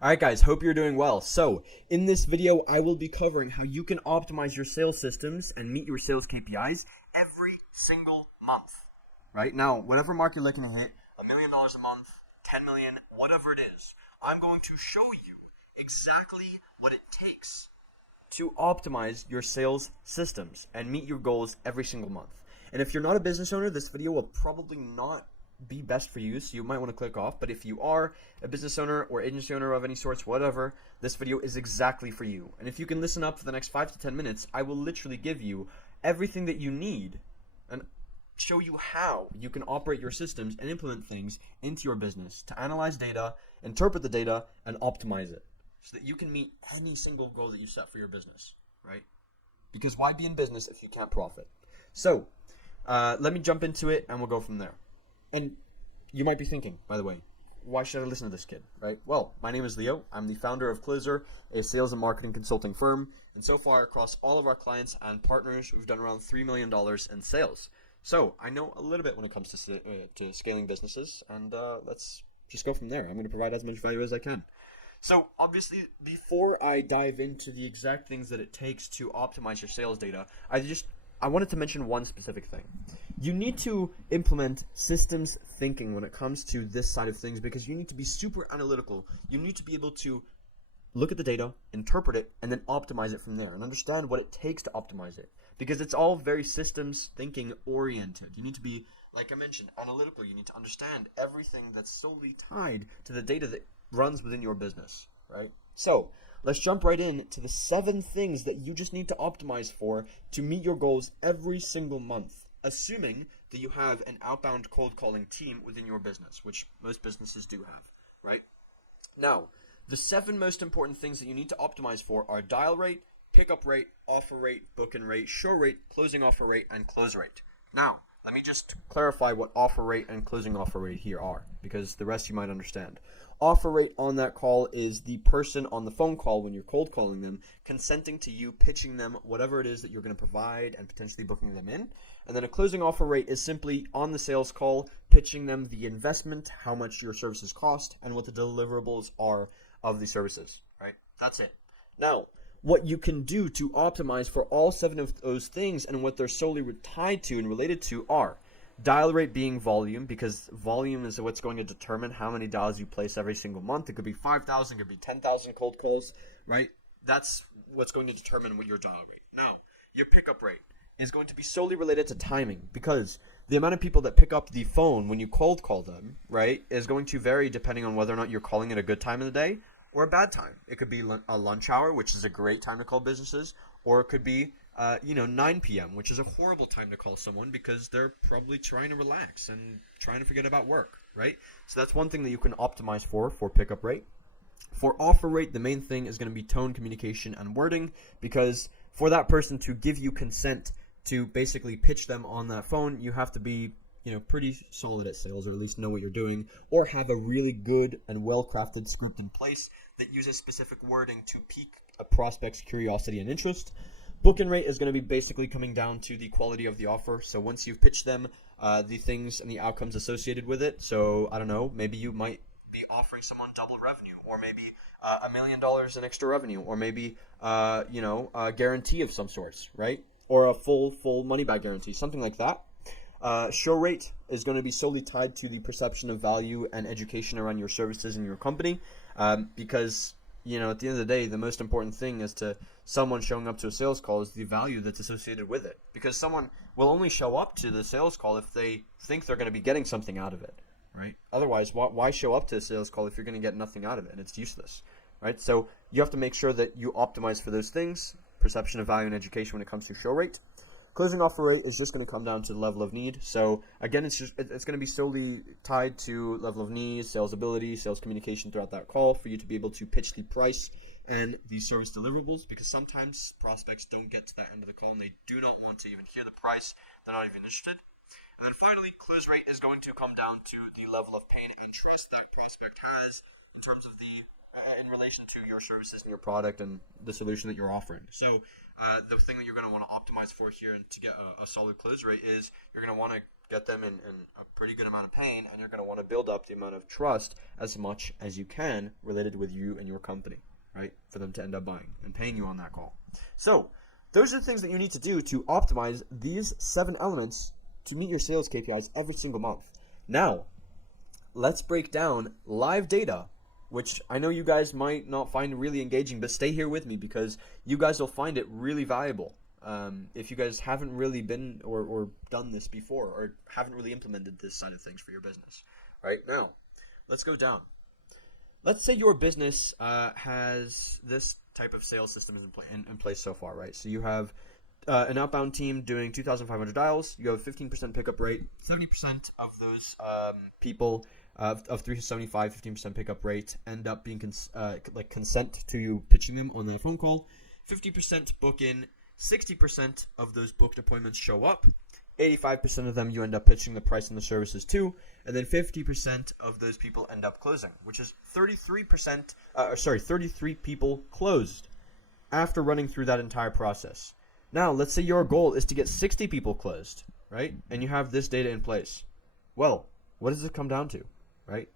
Alright guys, hope you're doing well. So, in this video, I will be covering how you can optimize your sales systems and meet your sales KPIs every single month. Right? Now, whatever mark you're looking to hit, $1 million a month, 10 million, whatever it is, I'm going to show you exactly what it takes to optimize your sales systems and meet your goals every single month. And if you're not a business owner, this video will probably not be best for you, so you might want to click off. But if you are a business owner or agency owner of any sorts, whatever, this video is exactly for you. And if you can listen up for the next 5 to 10 minutes, I will literally give you everything that you need and show you how you can operate your systems and implement things into your business to analyze data, interpret the data, and optimize it so that you can meet any single goal that you set for your business, right? Because why be in business if you can't profit? So let me jump into it and we'll go from there. And you might be thinking, by the way, why should I listen to this kid, right? Well, my name is Leo. I'm the founder of Closer, a sales and marketing consulting firm. And so far, across all of our clients and partners, we've done around $3 million in sales. So I know a little bit when it comes to scaling businesses. And let's just go from there. I'm going to provide as much value as I can. So obviously, before I dive into the exact things that it takes to optimize your sales data, I wanted to mention one specific thing. You need to implement systems thinking when it comes to this side of things because you need to be super analytical. You need to be able to look at the data, interpret it, and then optimize it from there and understand what it takes to optimize it because it's all very systems thinking oriented. You need to be, like I mentioned, analytical. You need to understand everything that's solely tied to the data that runs within your business, right? So let's jump right in to the 7 things that you just need to optimize for to meet your goals every single month, assuming that you have an outbound cold calling team within your business, which most businesses do have, right? Now, the 7 most important things that you need to optimize for are dial rate, pickup rate, offer rate, booking rate, show rate, closing offer rate, and close rate. Now, let me just clarify what offer rate and closing offer rate here are, because the rest you might understand. Offer rate on that call is the person on the phone call when you're cold calling them, consenting to you pitching them whatever it is that you're going to provide and potentially booking them in. And then a closing offer rate is simply on the sales call, pitching them the investment, how much your services cost, and what the deliverables are of the services, right? That's it. Now, what you can do to optimize for all 7 of those things and what they're solely tied to and related to are dial rate being volume, because volume is what's going to determine how many dials you place every single month. It could be 5,000, it could be 10,000 cold calls, right? That's what's going to determine what your dial rate. Now, your pickup rate is going to be solely related to timing because the amount of people that pick up the phone when you cold call them, right, is going to vary depending on whether or not you're calling it a good time of the day or a bad time. It could be a lunch hour, which is a great time to call businesses, or it could be 9 p.m., which is a horrible time to call someone because they're probably trying to relax and trying to forget about work, right? So that's one thing that you can optimize for pickup rate. For offer rate, the main thing is going to be tone, communication, and wording, because for that person to give you consent to basically pitch them on that phone, you have to be pretty solid at sales, or at least know what you're doing, or have a really good and well-crafted script in place that uses specific wording to pique a prospect's curiosity and interest. Booking rate is going to be basically coming down to the quality of the offer. So once you've pitched them, the things and the outcomes associated with it. So I don't know, maybe you might be offering someone double revenue, or maybe $1 million in extra revenue, or maybe a guarantee of some sorts, right? Or a full money back guarantee, something like that. Show rate is going to be solely tied to the perception of value and education around your services and your company, because at the end of the day, the most important thing is to someone showing up to a sales call is the value that's associated with it, because someone will only show up to the sales call if they think they're going to be getting something out of it, right? Otherwise, why show up to a sales call if you're going to get nothing out of it and it's useless, right? So you have to make sure that you optimize for those things, perception of value and education when it comes to show rate. Closing offer rate is just going to come down to the level of need. So again, it's going to be solely tied to level of need, sales ability, sales communication throughout that call for you to be able to pitch the price and the service deliverables, because sometimes prospects don't get to that end of the call and they do not want to even hear the price. They're not even interested. And then finally, close rate is going to come down to the level of pain and trust that prospect has in terms of in relation to your services and your product and the solution that you're offering. So the thing that you're going to want to optimize for here and to get a solid close rate is you're going to want to get them in a pretty good amount of pain, and you're going to want to build up the amount of trust as much as you can related with you and your company, right, for them to end up buying and paying you on that call. So those are the things that you need to do to optimize these 7 elements to meet your sales KPIs every single month. Now, let's break down live data, which I know you guys might not find really engaging, but stay here with me because you guys will find it really valuable. If you guys haven't really been or done this before, or haven't really implemented this side of things for your business. Right now, let's go down. Let's say your business has this type of sales system in place so far, right? So you have an outbound team doing 2,500 dials. You have a 15% pickup rate. 70% of those people of 375, 15% pickup rate end up being consent to you pitching them on that phone call. 50% book in. 60% of those booked appointments show up. 85% of them you end up pitching the price and the services to, and then 50% of those people end up closing, which is 33 people closed after running through that entire process. Now, let's say your goal is to get 60 people closed, right? And you have this data in place. Well, what does it come down to, right?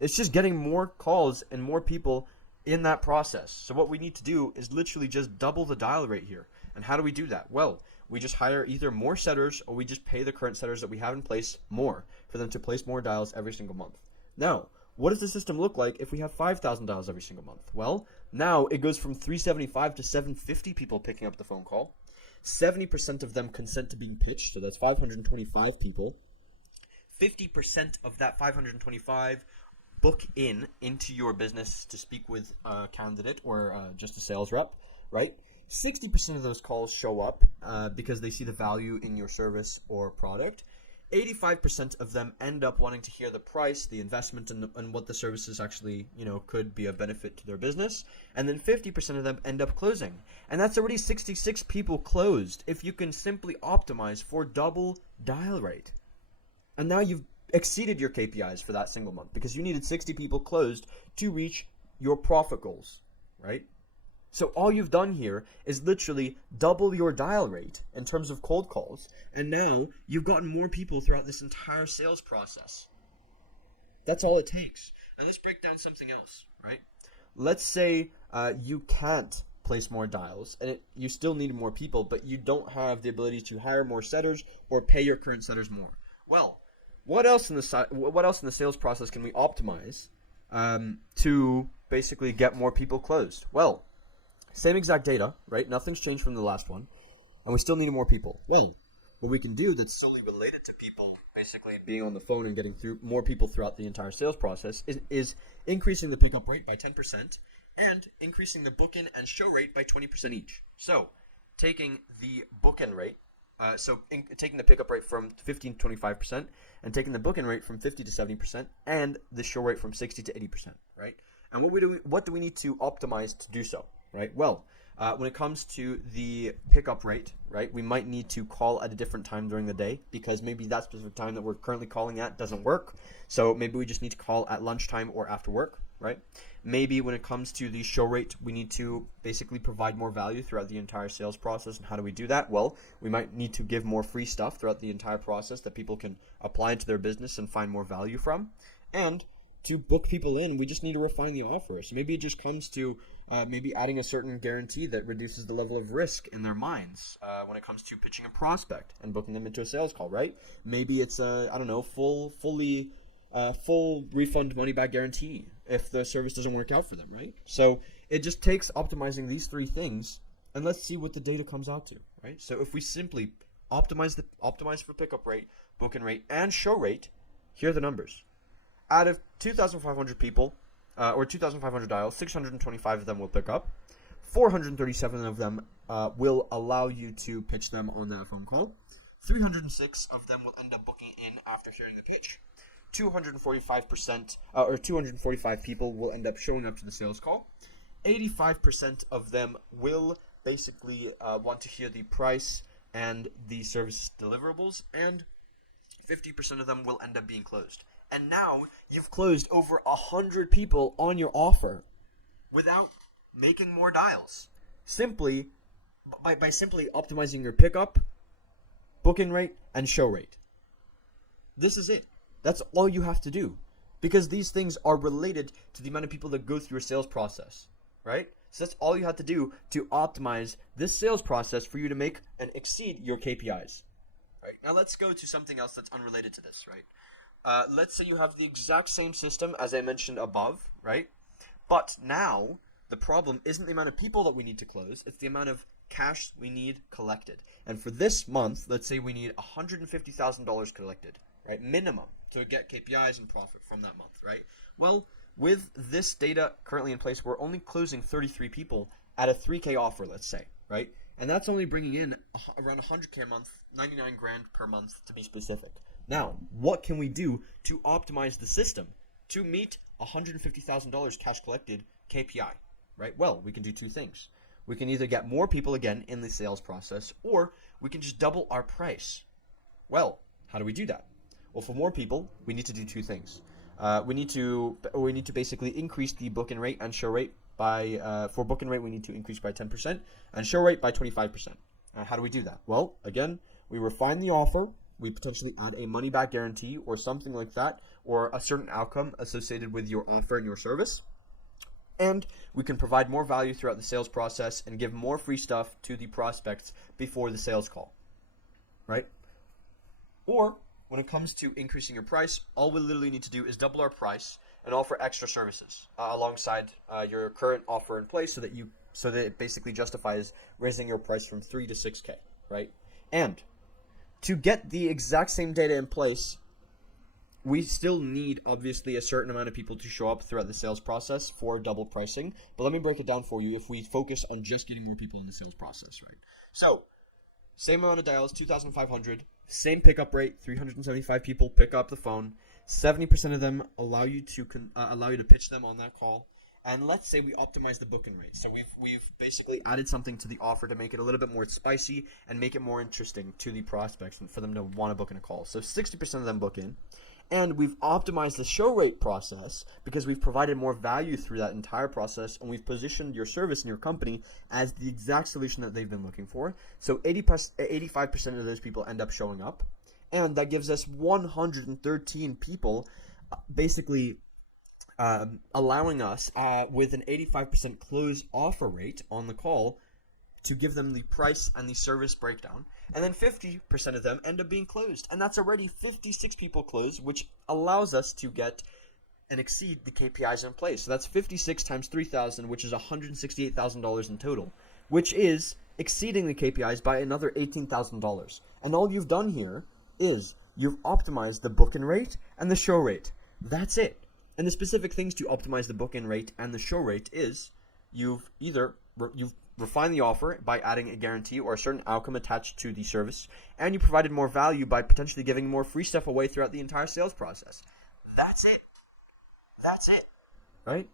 It's just getting more calls and more people in that process. So what we need to do is literally just double the dial rate here. And how do we do that? Well, we just hire either more setters, or we just pay the current setters that we have in place more for them to place more dials every single month. Now, what does the system look like if we have 5,000 dials every single month? Well, now it goes from 375 to 750 people picking up the phone call. 70% of them consent to being pitched, so that's 525 people. 50% of that 525 book into your business to speak with a candidate or just a sales rep, right? 60% of those calls show up because they see the value in your service or product. 85% of them end up wanting to hear the price, the investment, and what the services actually, could be of benefit to their business. And then 50% of them end up closing. And that's already 66 people closed if you can simply optimize for double dial rate. And now you've exceeded your KPIs for that single month because you needed 60 people closed to reach your profit goals, right? So all you've done here is literally double your dial rate in terms of cold calls, and now you've gotten more people throughout this entire sales process. That's all it takes. And let's break down something else, right? Let's say you can't place more dials, and you still need more people, but you don't have the ability to hire more setters or pay your current setters more. Well, what else in the sales process can we optimize to basically get more people closed? Well, same exact data, right? Nothing's changed from the last one, and we still need more people. Well, what we can do that's solely related to people basically being on the phone and getting through more people throughout the entire sales process is increasing the pickup rate by 10% and increasing the book-in and show rate by 20% each. So, taking the book-in rate, taking the pickup rate from 15 to 25% and taking the book-in rate from 50 to 70% and the show rate from 60 to 80%, right? And what do we need to optimize to do so? Right. Well, when it comes to the pickup rate, right, we might need to call at a different time during the day because maybe that specific time that we're currently calling at doesn't work. So maybe we just need to call at lunchtime or after work, right? Maybe when it comes to the show rate, we need to basically provide more value throughout the entire sales process. And how do we do that? Well, we might need to give more free stuff throughout the entire process that people can apply into their business and find more value from. And to book people in, we just need to refine the offer. So maybe it just comes to maybe adding a certain guarantee that reduces the level of risk in their minds when it comes to pitching a prospect and booking them into a sales call, right? Maybe it's full refund money back guarantee if the service doesn't work out for them, right? So it just takes optimizing these 3 things, and let's see what the data comes out to, right? So if we simply optimize for pickup rate, book-in rate, and show rate, here are the numbers. Out of 2,500 people, or 2,500 dials, 625 of them will pick up. 437 of them will allow you to pitch them on that phone call. 306 of them will end up booking in after hearing the pitch. 245 people will end up showing up to the sales call. 85% of them will basically want to hear the price and the service deliverables, and 50% of them will end up being closed. And now you've closed over 100 people on your offer without making more dials. Simply by simply optimizing your pickup, book-in rate, and show rate. This is it. That's all you have to do, because these things are related to the amount of people that go through your sales process, right? So that's all you have to do to optimize this sales process for you to make and exceed your KPIs. Right? Now let's go to something else that's unrelated to this, right? Let's say you have the exact same system as I mentioned above, right? But now the problem isn't the amount of people that we need to close, it's the amount of cash we need collected. And for this month, let's say we need $150,000 collected, right? Minimum to get KPIs and profit from that month, right? Well, with this data currently in place, we're only closing 33 people at a 3K offer, let's say, right? And that's only bringing in around 100K a month, 99 grand per month to be specific. Now, what can we do to optimize the system to meet $150,000 cash collected KPI, right? Well, we can do two things. We can either get more people again in the sales process, or we can just double our price. Well, how do we do that? Well, for more people, we need to do two things. We need to basically increase the book-in rate and show rate by, for book-in rate, we need to increase by 10% and show rate by 25%. How do we do that? Well, again, we refine the offer. We potentially add a money-back guarantee or something like that, or a certain outcome associated with your offer and your service. And we can provide more value throughout the sales process and give more free stuff to the prospects before the sales call, right? Or when it comes to increasing your price, all we literally need to do is double our price and offer extra services alongside your current offer in place, so that it basically justifies raising your price from 3 to 6K, right? And to get the exact same data in place, we still need, obviously, a certain amount of people to show up throughout the sales process for double pricing. But let me break it down for you if we focus on just getting more people in the sales process, right? So, same amount of dials, 2,500. Same pickup rate, 375 people pick up the phone. 70% of them allow you to pitch them on that call. And let's say we optimize the booking rate. So we've basically added something to the offer to make it a little bit more spicy and make it more interesting to the prospects and for them to want to book in a call. So 60% of them book in. And we've optimized the show rate process because we've provided more value through that entire process, and we've positioned your service and your company as the exact solution that they've been looking for. So 85% of those people end up showing up, and that gives us 113 people basically allowing us with an 85% close offer rate on the call to give them the price and the service breakdown. And then 50% of them end up being closed. And that's already 56 people closed, which allows us to get and exceed the KPIs in place. So that's 56 times 3,000, which is $168,000 in total, which is exceeding the KPIs by another $18,000. And all you've done here is you've optimized the book-in rate and the show rate. That's it. And the specific things to optimize the book-in rate and the show rate is you've refined the offer by adding a guarantee or a certain outcome attached to the service, and you provided more value by potentially giving more free stuff away throughout the entire sales process. That's it. That's it. Right?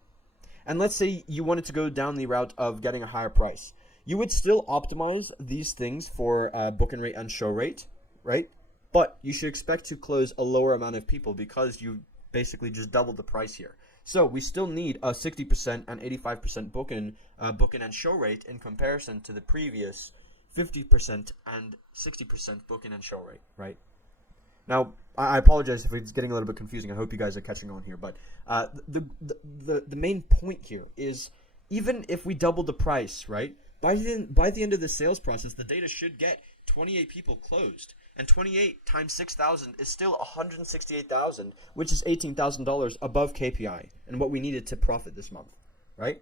And let's say you wanted to go down the route of getting a higher price. You would still optimize these things for book-in rate and show rate, right? But you should expect to close a lower amount of people because you basically just doubled the price here. So we still need a 60% and 85% book-in and show rate in comparison to the previous 50% and 60% book-in and show rate, right? Now, I apologize if it's getting a little bit confusing. I hope you guys are catching on here. But the main point here is, even if we double the price, right, by the end of the sales process, the data should get 28 people closed. And 28 times 6,000 is still 168,000, which is $18,000 above KPI and what we needed to profit this month, right?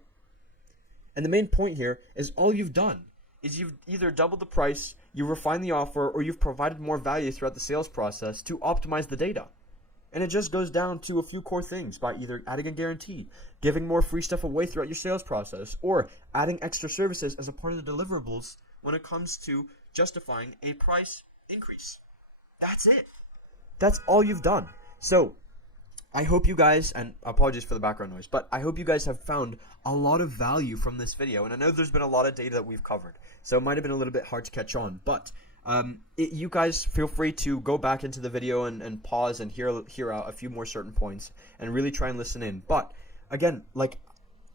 And the main point here is all you've done is you've either doubled the price, you refined the offer, or you've provided more value throughout the sales process to optimize the data. And it just goes down to a few core things by either adding a guarantee, giving more free stuff away throughout your sales process, or adding extra services as a part of the deliverables when it comes to justifying a price increase. That's it. That's all you've done. So I hope you guys, and apologies for the background noise, but I hope you guys have found a lot of value from this video. And I know there's been a lot of data that we've covered, so it might have been a little bit hard to catch on. But you guys feel free to go back into the video and pause and hear out a few more certain points and really try and listen in. But again, like,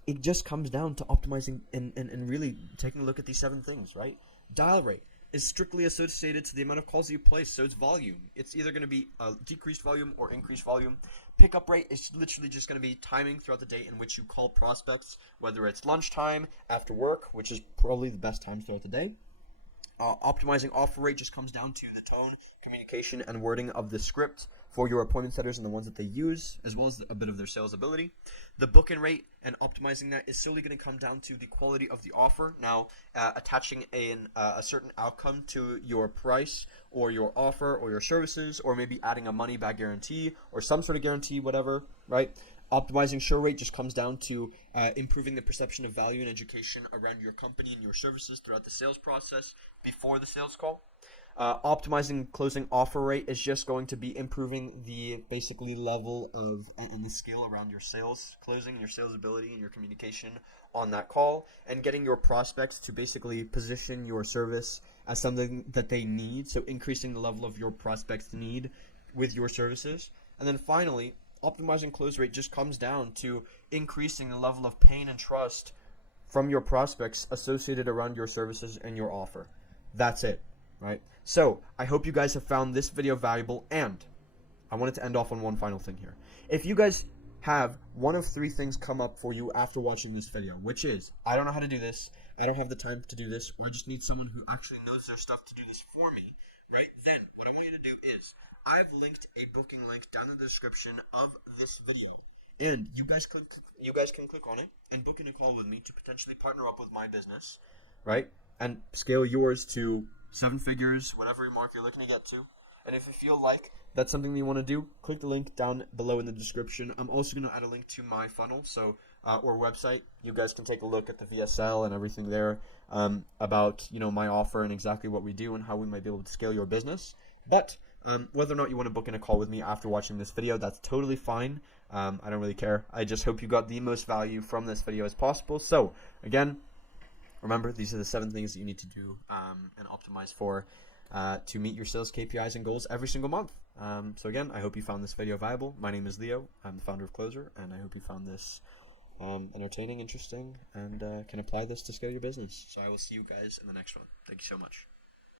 it just comes down to optimizing and really taking a look at these 7 things, right? Dial rate. is strictly associated to the amount of calls you place. So it's volume. It's either going to be a decreased volume or increased volume. Pickup rate is literally just going to be timing throughout the day in which you call prospects, whether it's lunchtime, after work, which is probably the best times throughout the day. Optimizing offer rate just comes down to the tone, communication, and wording of the script for your appointment setters and the ones that they use, as well as a bit of their sales ability. The book-in rate and optimizing that is solely going to come down to the quality of the offer. Now, attaching a certain outcome to your price or your offer or your services, or maybe adding a money-back guarantee or some sort of guarantee, whatever, right? Optimizing show rate just comes down to improving the perception of value and education around your company and your services throughout the sales process before the sales call. Optimizing closing offer rate is just going to be improving the basically level of and the skill around your sales closing and your sales ability and your communication on that call, and getting your prospects to basically position your service as something that they need, so increasing the level of your prospects' need with your services. And then finally, optimizing close rate just comes down to increasing the level of pain and trust from your prospects associated around your services and your offer. That's it, right? So I hope you guys have found this video valuable, and I wanted to end off on one final thing here. If you guys have one of three things come up for you after watching this video, which is, I don't know how to do this, I don't have the time to do this, or I just need someone who actually knows their stuff to do this for me, right? Then what I want you to do is, I've linked a booking link down in the description of this video, and you guys can click on it and book in a call with me to potentially partner up with my business, right? And scale yours to 7 figures, whatever mark you're looking to get to. And if you feel like that's something that you want to do, click the link down below in the description. I'm also going to add a link to my funnel, or website. You guys can take a look at the VSL and everything there, about my offer and exactly what we do and how we might be able to scale your business. But whether or not you want to book in a call with me after watching this video, that's totally fine. I don't really care. I just hope you got the most value from this video as possible. So again, remember, these are the 7 things that you need to do and optimize for to meet your sales KPIs and goals every single month. So again, I hope you found this video valuable. My name is Leo. I'm the founder of Closer, and I hope you found this entertaining, interesting, and can apply this to scale your business. So I will see you guys in the next one. Thank you so much.